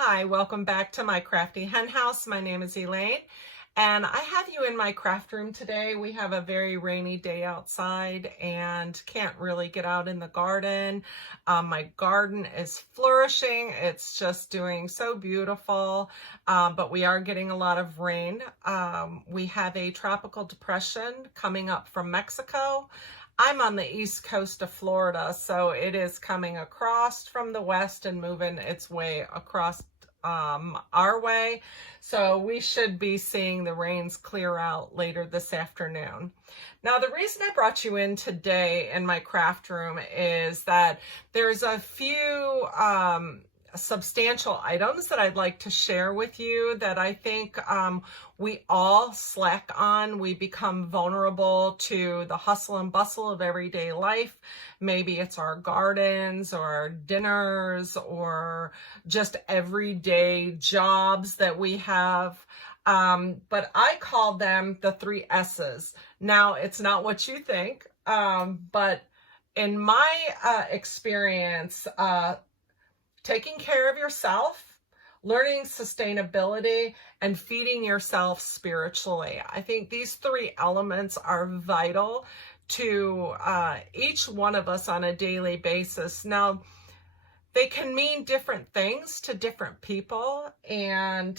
Hi, welcome back to my Crafty Hen House. My name is Elaine, and I have you in my craft room today. We have a very rainy day outside and can't really get out in the garden. My garden is flourishing. It's just doing so beautiful, but we are getting a lot of rain. We have a tropical depression coming up from Mexico. I'm on the east coast of Florida, so it is coming across from the west and moving its way across our way. So we should be seeing the rains clear out later this afternoon. Now, the reason I brought you in today in my craft room is that there's a few substantial items that I'd like to share with you that I think we all slack on. We become vulnerable to the hustle and bustle of everyday life. Maybe it's our gardens or our dinners or just everyday jobs that we have. But I call them the 3 S's. Now, it's not what you think, but in my experience, taking care of yourself, learning sustainability, and feeding yourself spiritually. I think these 3 elements are vital to each one of us on a daily basis. Now, they can mean different things to different people, and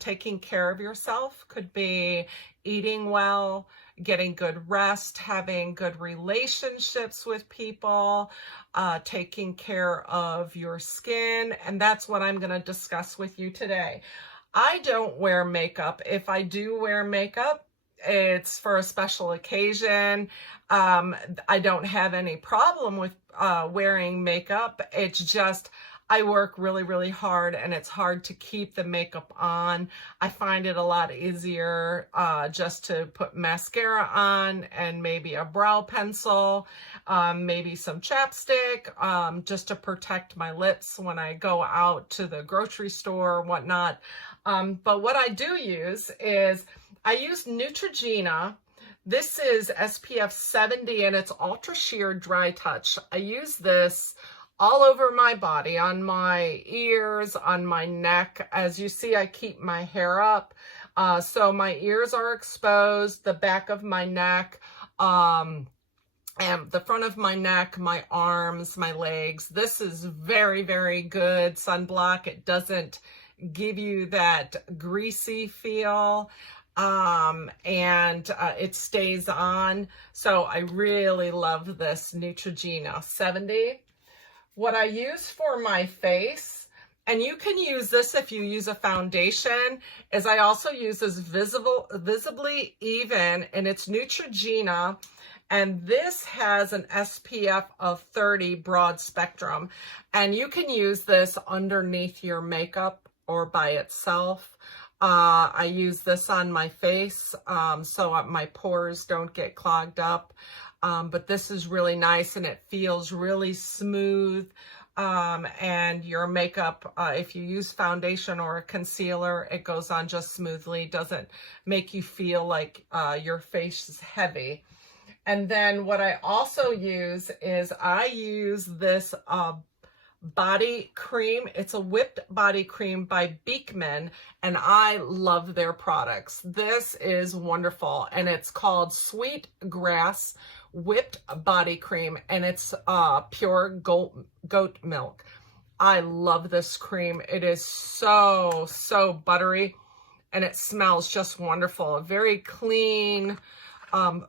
taking care of yourself could be eating well, getting good rest, having good relationships with people, taking care of your skin, and that's what I'm going to discuss with you today. I don't wear makeup. If I do wear makeup, it's for a special occasion. I don't have any problem with wearing makeup. It's just I work really, really hard, and it's hard to keep the makeup on. I find it a lot easier just to put mascara on and maybe a brow pencil, maybe some chapstick, just to protect my lips when I go out to the grocery store or whatnot. But what I do use is I use Neutrogena. This is SPF 70 and it's Ultra Sheer Dry Touch. I use this all over my body, on my ears, on my neck. As you see, I keep my hair up. So my ears are exposed, the back of my neck, and the front of my neck, my arms, my legs. This is very, very good sunblock. It doesn't give you that greasy feel. It stays on. So I really love this Neutrogena 70. What I use for my face, and you can use this if you use a foundation, is I also use this Visibly Even, and it's Neutrogena, and this has an SPF of 30 broad spectrum, and you can use this underneath your makeup or by itself. I use this on my face so my pores don't get clogged up. But this is really nice, and it feels really smooth. And your makeup, if you use foundation or a concealer, it goes on just smoothly. Doesn't make you feel like your face is heavy. And then what I also use is I use this body cream. It's a whipped body cream by Beekman, and I love their products. This is wonderful, and it's called Sweet Grass Whipped Body Cream, and it's pure goat milk. I love this cream. It is so buttery, and it smells just wonderful. A very clean,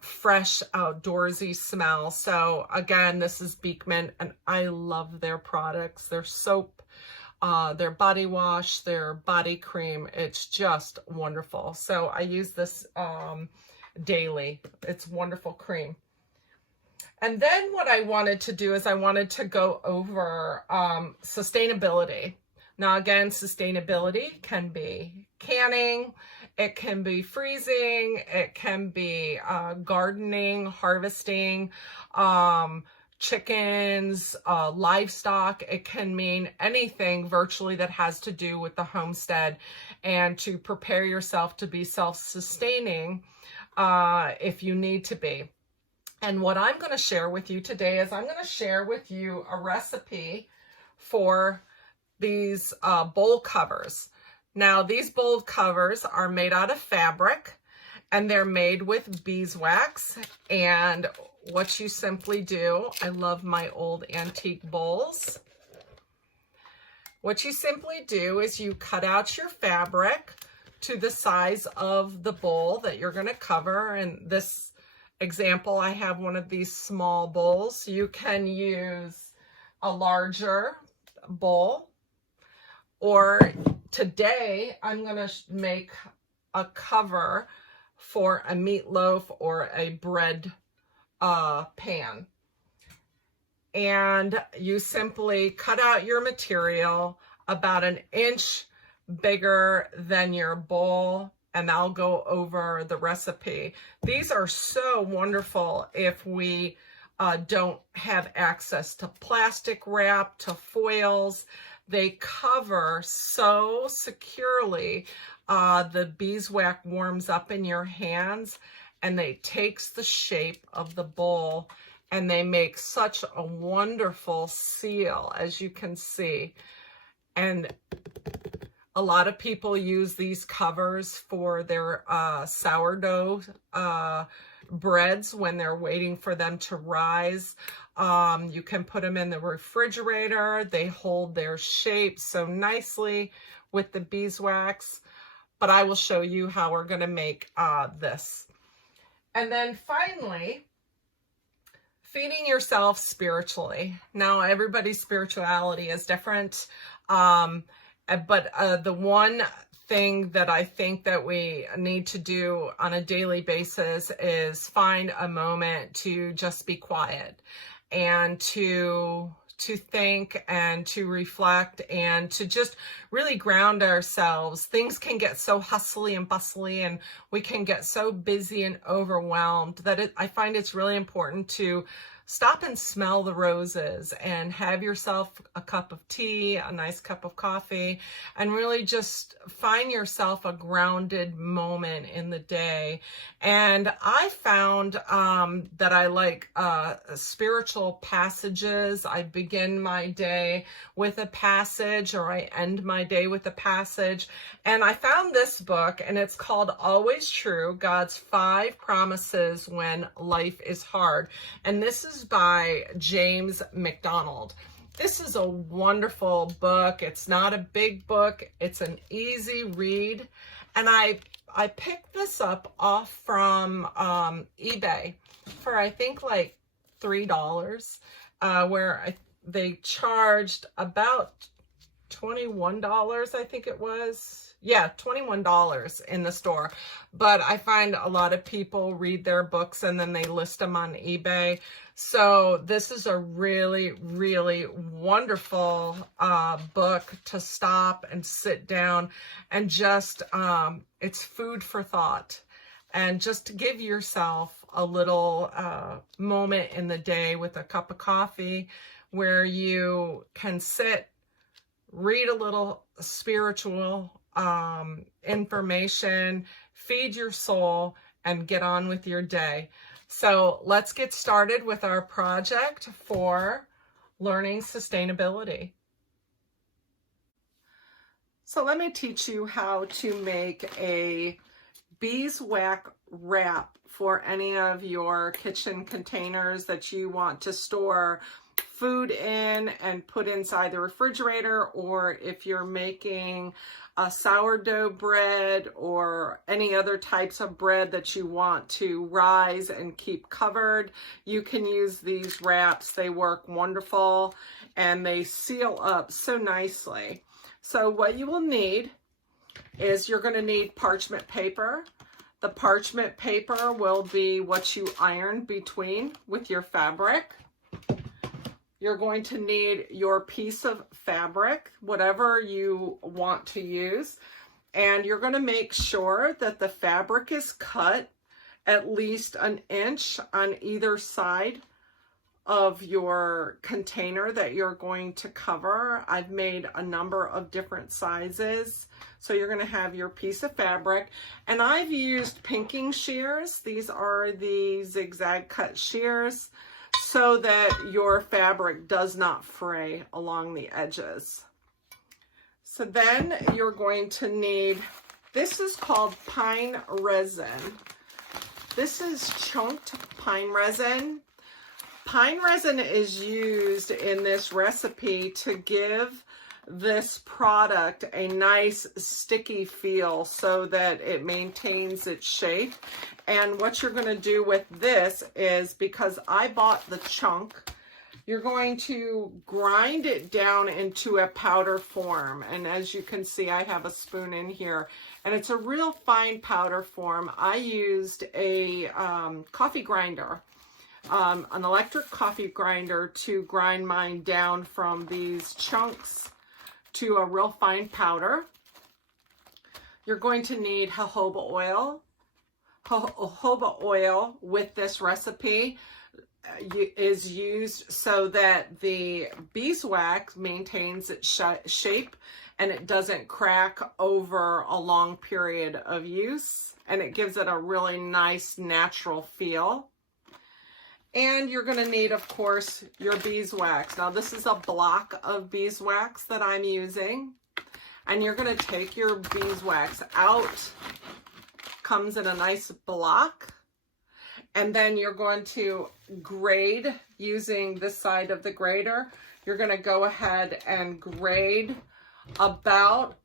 fresh, outdoorsy smell. So again, this is Beekman, and I love their products, their soap, their body wash, their body cream. It's just wonderful. So I use this daily. It's wonderful cream. And then what I wanted to do is I wanted to go over sustainability. Now, again, sustainability can be canning, it can be freezing, it can be gardening, harvesting, chickens, livestock. It can mean anything virtually that has to do with the homestead, and to prepare yourself to be self-sustaining if you need to be. And what I'm going to share with you today is I'm going to share with you a recipe for these bowl covers. Now, these bowl covers are made out of fabric, and they're made with beeswax. And what you simply do, I love my old antique bowls. What you simply do is you cut out your fabric to the size of the bowl that you're going to cover. In this example, I have one of these small bowls. You can use a larger bowl, or today I'm going to make a cover for a meatloaf or a bread pan. And you simply cut out your material about an inch bigger than your bowl, and I'll go over the recipe. These are so wonderful if we don't have access to plastic wrap, to foils. They cover so securely. The beeswax warms up in your hands, and they takes the shape of the bowl, and they make such a wonderful seal, as you can see. And a lot of people use these covers for their sourdough breads when they're waiting for them to rise. You can put them in the refrigerator. They hold their shape so nicely with the beeswax. But I will show you how we're going to make this. And then finally, feeding yourself spiritually. Now, everybody's spirituality is different. But the one thing that I think that we need to do on a daily basis is find a moment to just be quiet and to think and to reflect and to just really ground ourselves. Things can get so hustly and bustly, and we can get so busy and overwhelmed that I find it's really important to stop and smell the roses and have yourself a cup of tea, a nice cup of coffee, and really just find yourself a grounded moment in the day. And I found that I like spiritual passages. I begin my day with a passage, or I end my day with a passage. And I found this book, and it's called Always True, God's 5 Promises When Life is Hard. And this is by James McDonald. This is a wonderful book. It's not a big book. It's an easy read. And I picked this up off from eBay for I think like $3, where they charged about $21, I think it was. Yeah, $21 in the store. But I find a lot of people read their books and then they list them on eBay. So this is a really, really wonderful book to stop and sit down and just, it's food for thought. And just to give yourself a little moment in the day with a cup of coffee where you can sit, read a little spiritual information, feed your soul, and get on with your day. So let's get started with our project for learning sustainability. So let me teach you how to make a beeswax wrap for any of your kitchen containers that you want to store food in and put inside the refrigerator, or if you're making a sourdough bread or any other types of bread that you want to rise and keep covered, you can use these wraps. They work wonderful and they seal up so nicely. So what you will need is you're going to need parchment paper. The parchment paper will be what you iron between with your fabric. You're going to need your piece of fabric, whatever you want to use, and you're going to make sure that the fabric is cut at least an inch on either side of your container that you're going to cover. I've made a number of different sizes. So you're going to have your piece of fabric, and I've used pinking shears. These are the zigzag cut shears, so that your fabric does not fray along the edges. So then you're going to need, this is called pine resin. This is chunked pine resin. Pine resin is used in this recipe to give this product a nice sticky feel so that it maintains its shape. And what you're going to do with this is, because I bought the chunk, you're going to grind it down into a powder form. And as you can see, I have a spoon in here, and it's a real fine powder form. I used a coffee grinder, an electric coffee grinder, to grind mine down from these chunks to a real fine powder. You're going to need jojoba oil. Jojoba oil with this recipe is used so that the beeswax maintains its shape and it doesn't crack over a long period of use, and it gives it a really nice natural feel. And you're going to need, of course, your beeswax. Now this is a block of beeswax that I'm using, and you're going to take your beeswax out. Comes in a nice block. And then you're going to grade using this side of the grater. You're going to go ahead and grade about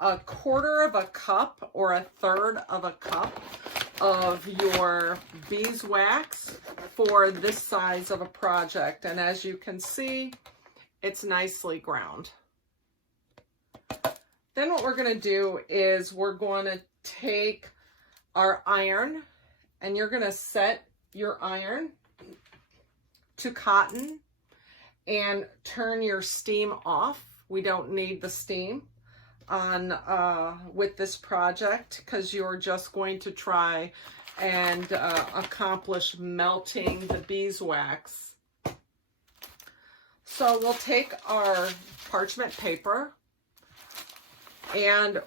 1/4 of a cup or 1/3 of a cup of your beeswax for this size of a project. And as you can see, it's nicely ground. Then what we're going to do is we're going to take our iron, and you're going to set your iron to cotton and turn your steam off. We don't need the steam on with this project, because you're just going to try and accomplish melting the beeswax. So we'll take our parchment paper, and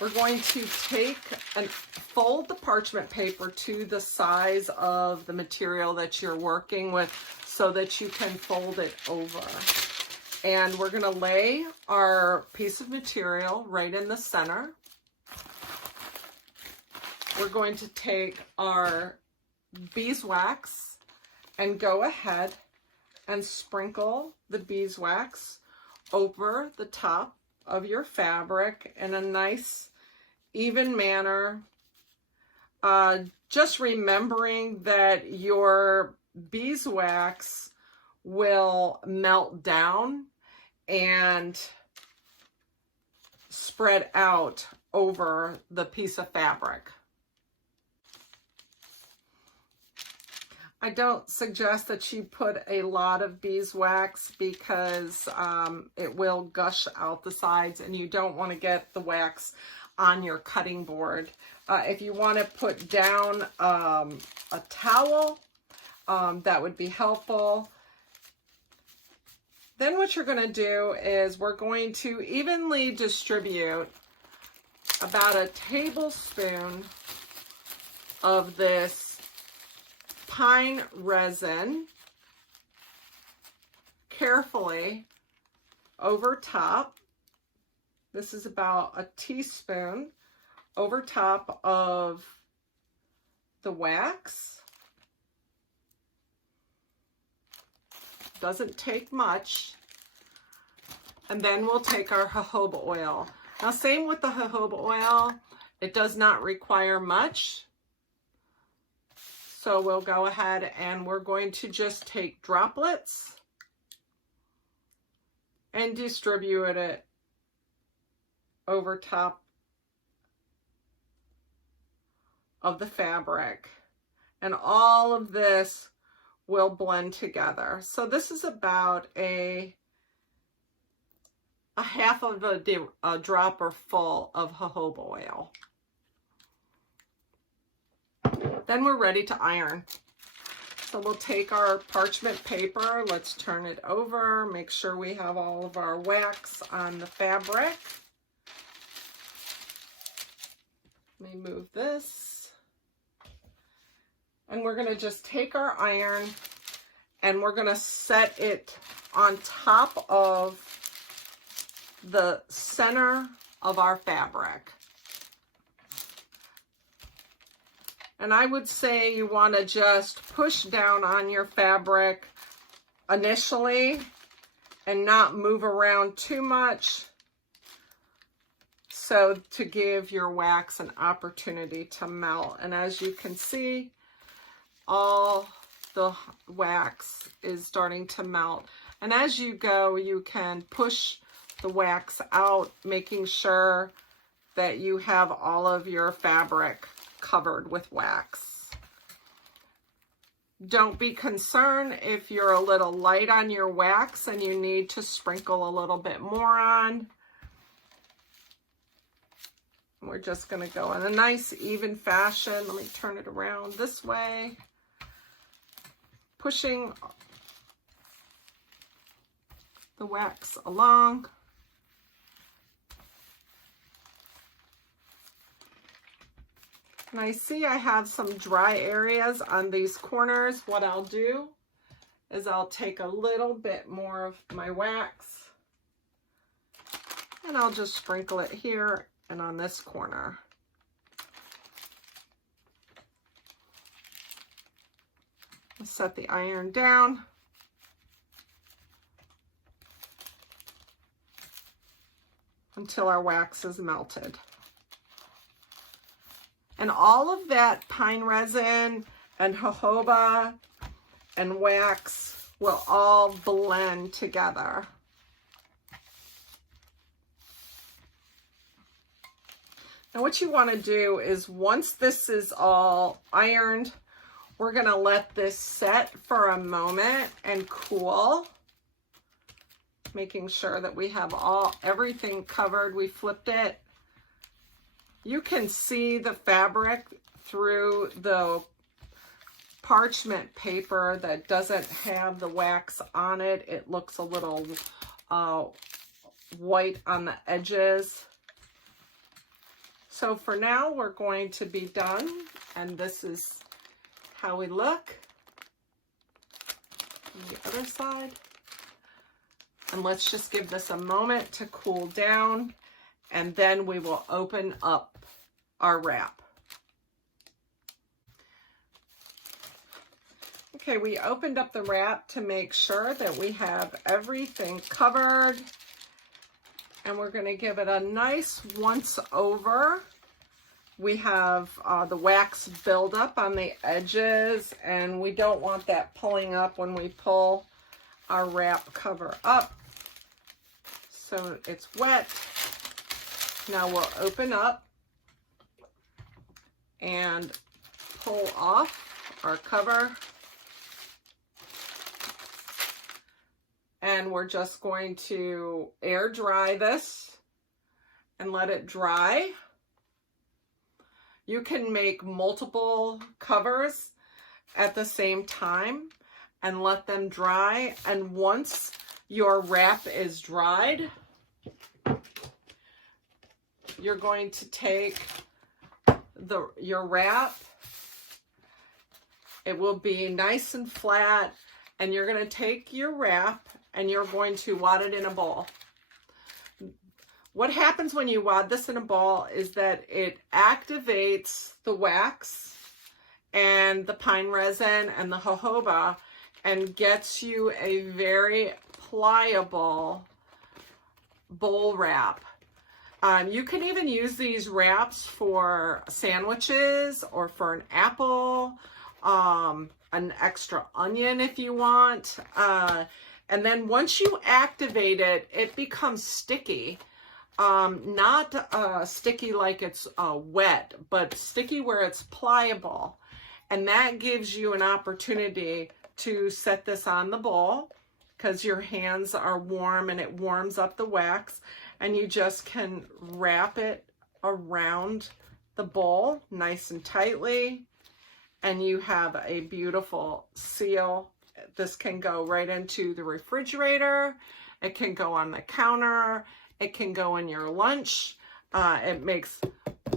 we're going to take and fold the parchment paper to the size of the material that you're working with so that you can fold it over. And we're going to lay our piece of material right in the center. We're going to take our beeswax and go ahead and sprinkle the beeswax over the top of your fabric in a nice even manner, just remembering that your beeswax will melt down and spread out over the piece of fabric. I don't suggest that you put a lot of beeswax, because it will gush out the sides and you don't want to get the wax on your cutting board. If you want to put down a towel, that would be helpful. Then what you're going to do is we're going to evenly distribute about a tablespoon of this pine resin carefully over top. This is about a teaspoon over top of the wax. Doesn't take much. And then we'll take our jojoba oil. Now, same with the jojoba oil, it does not require much. So we'll go ahead and we're going to just take droplets and distribute it over top of the fabric. And all of this will blend together. So this is about a half of a dropper full of jojoba oil. Then we're ready to iron. So we'll take our parchment paper, let's turn it over, make sure we have all of our wax on the fabric. Let me move this. And we're going to just take our iron and we're going to set it on top of the center of our fabric. And I would say you want to just push down on your fabric initially and not move around too much, so to give your wax an opportunity to melt. And as you can see, all the wax is starting to melt. And as you go, you can push the wax out, making sure that you have all of your fabric covered with wax. Don't be concerned if you're a little light on your wax and you need to sprinkle a little bit more on. We're just going to go in a nice even fashion. Let me turn it around this way, pushing the wax along. And I see I have some dry areas on these corners. What I'll do is I'll take a little bit more of my wax and I'll just sprinkle it here and on this corner. I'll set the iron down. Until our wax is melted. And all of that pine resin and jojoba and wax will all blend together. Now what you want to do is, once this is all ironed, we're going to let this set for a moment and cool, making sure that we have everything covered. We flipped it. You can see the fabric through the parchment paper that doesn't have the wax on it. It looks a little white on the edges. So for now, we're going to be done, and this is how we look on the other side. And let's just give this a moment to cool down, and then we will open up our wrap. Okay, we opened up the wrap to make sure that we have everything covered, and we're going to give it a nice once over. We have the wax buildup on the edges, and we don't want that pulling up when we pull our wrap cover up. So it's wet. Now we'll open up and pull off our cover. And we're just going to air dry this and let it dry. You can make multiple covers at the same time and let them dry. And once your wrap is dried, you're going to take your wrap. It will be nice and flat, and you're going to take your wrap and you're going to wad it in a bowl. What happens when you wad this in a ball is that it activates the wax and the pine resin and the jojoba and gets you a very pliable bowl wrap. You can even use these wraps for sandwiches or for an apple, an extra onion if you want. And then once you activate it, it becomes sticky. Not sticky like it's wet, but sticky where it's pliable. And that gives you an opportunity to set this on the bowl because your hands are warm and it warms up the wax. And you just can wrap it around the bowl nice and tightly. And you have a beautiful seal. This can go right into the refrigerator. It can go on the counter. It can go in your lunch. It makes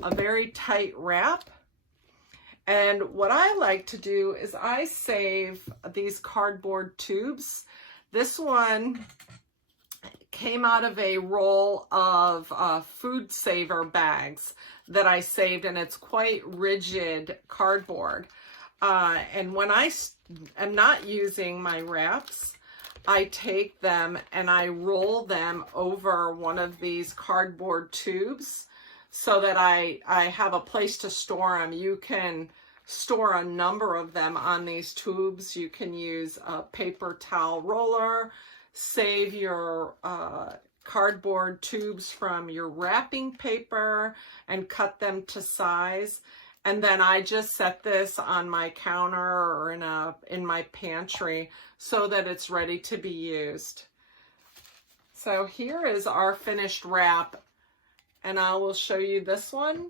a very tight wrap. And what I like to do is I save these cardboard tubes. This one came out of a roll of food saver bags that I saved, and it's quite rigid cardboard. And when I am not using my wraps, I take them and I roll them over one of these cardboard tubes so that I have a place to store them. You can store a number of them on these tubes. You can use a paper towel roller, save your cardboard tubes from your wrapping paper and cut them to size. And then I just set this on my counter or in my pantry so that it's ready to be used. So here is our finished wrap, and I will show you this one.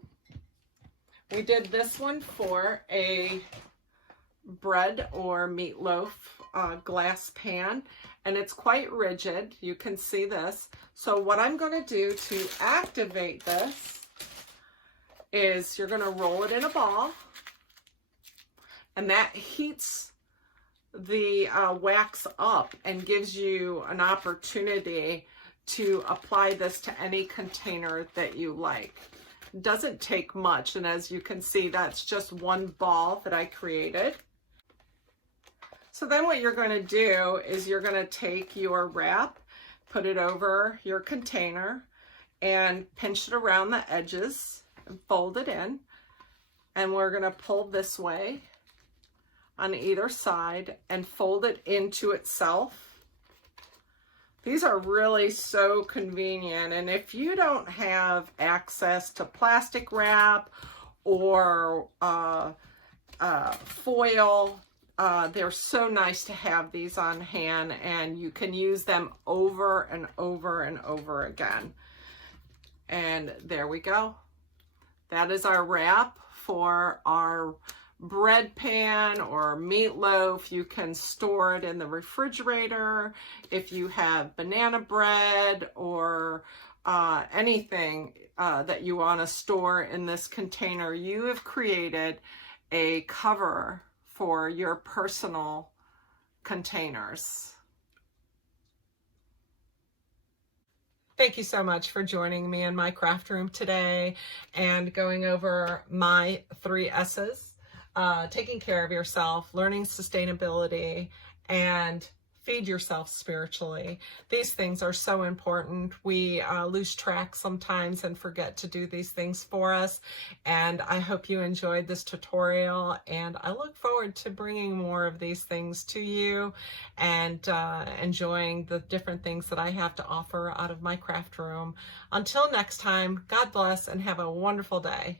We did this one for a bread or meatloaf glass pan, and it's quite rigid. You can see this. So what I'm going to do to activate this is you're going to roll it in a ball, and that heats the wax up and gives you an opportunity to apply this to any container that you like. It doesn't take much, and as you can see, that's just one ball that I created. So then what you're going to do is you're going to take your wrap, put it over your container, and pinch it around the edges and fold it in. And we're going to pull this way on either side and fold it into itself. These are really so convenient, and if you don't have access to plastic wrap or foil, they're so nice to have these on hand, and you can use them over and over and over again. And there we go. That is our wrap for our bread pan or meatloaf. You can store it in the refrigerator. If you have banana bread or anything that you want to store in this container, you have created a cover for your personal containers. Thank you so much for joining me in my craft room today and going over my 3 S's. Taking care of yourself, learning sustainability, and feed yourself spiritually. These things are so important. We lose track sometimes and forget to do these things for us. And I hope you enjoyed this tutorial, and I look forward to bringing more of these things to you and enjoying the different things that I have to offer out of my craft room. Until next time, God bless and have a wonderful day.